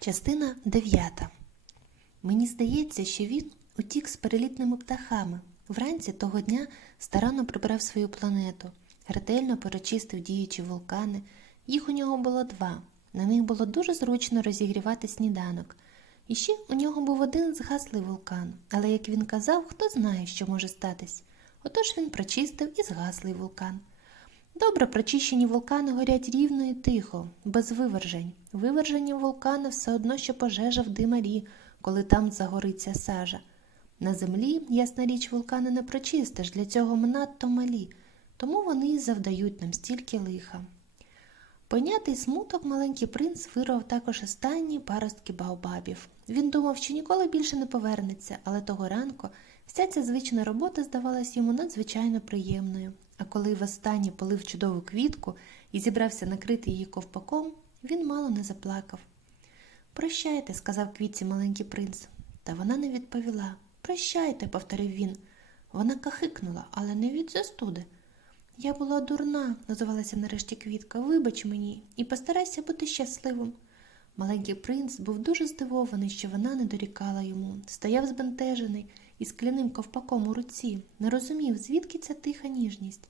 Частина 9. Мені здається, що він утік з перелітними птахами. Вранці того дня старанно прибрав свою планету, ретельно перечистив діючі вулкани. Їх у нього було два. На них було дуже зручно розігрівати сніданок. І ще у нього був один згаслий вулкан, але, як він казав, хто знає, що може статись. Отож він прочистив і згаслий вулкан. Добре прочищені вулкани горять рівно і тихо, без вивержень. Виверження вулкана все одно, що пожежа в димарі, коли там загориться сажа. На землі, ясна річ, вулкани не прочистиш, для цього ми надто малі, тому вони й завдають нам стільки лиха. Понятий смуток маленький принц вирвав також останні паростки baobabів. Він думав, що ніколи більше не повернеться, але того ранку вся ця звична робота здавалась йому надзвичайно приємною. А коли востаннє полив чудову квітку і зібрався накрити її ковпаком, він мало не заплакав. Прощайте, сказав квітці маленький принц. Та вона не відповіла. Прощайте, повторив він. Вона кахикнула, але не від застуди. Я була дурна, називалася нарешті квітка. Вибач мені і постарайся бути щасливим. Маленький принц був дуже здивований, що вона не дорікала йому, стояв збентежений із скляним ковпаком у руці, не розумів, звідки ця тиха ніжність.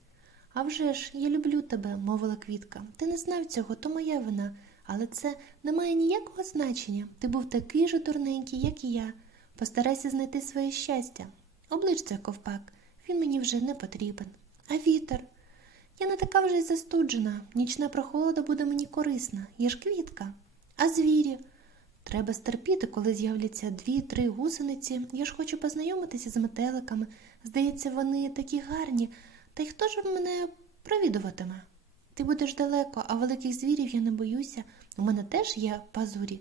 «А вже ж, я люблю тебе, мовила квітка. Ти не знав цього, то моя вина, але це не має ніякого значення. Ти був такий же дурненький, як і я. Постарайся знайти своє щастя. Оближ цей ковпак, він мені вже не потрібен. А вітер? Я не така вже й застуджена. Нічна прохолода буде мені корисна. Я ж квітка. А звірі? Треба стерпіти, коли з'являться дві-три гусениці. Я ж хочу познайомитися з метеликами. Здається, вони такі гарні. Та й хто ж мене провідуватиме? Ти будеш далеко, а великих звірів я не боюся. У мене теж є пазурі.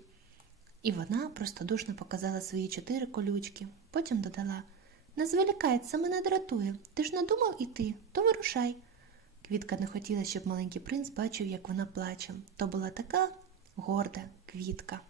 І вона простодушно показала свої чотири колючки. Потім додала Не зволікай, це мене дратує. Ти ж надумав іти, то вирушай. Квітка не хотіла, щоб маленький принц бачив, як вона плаче. То була така горда квітка.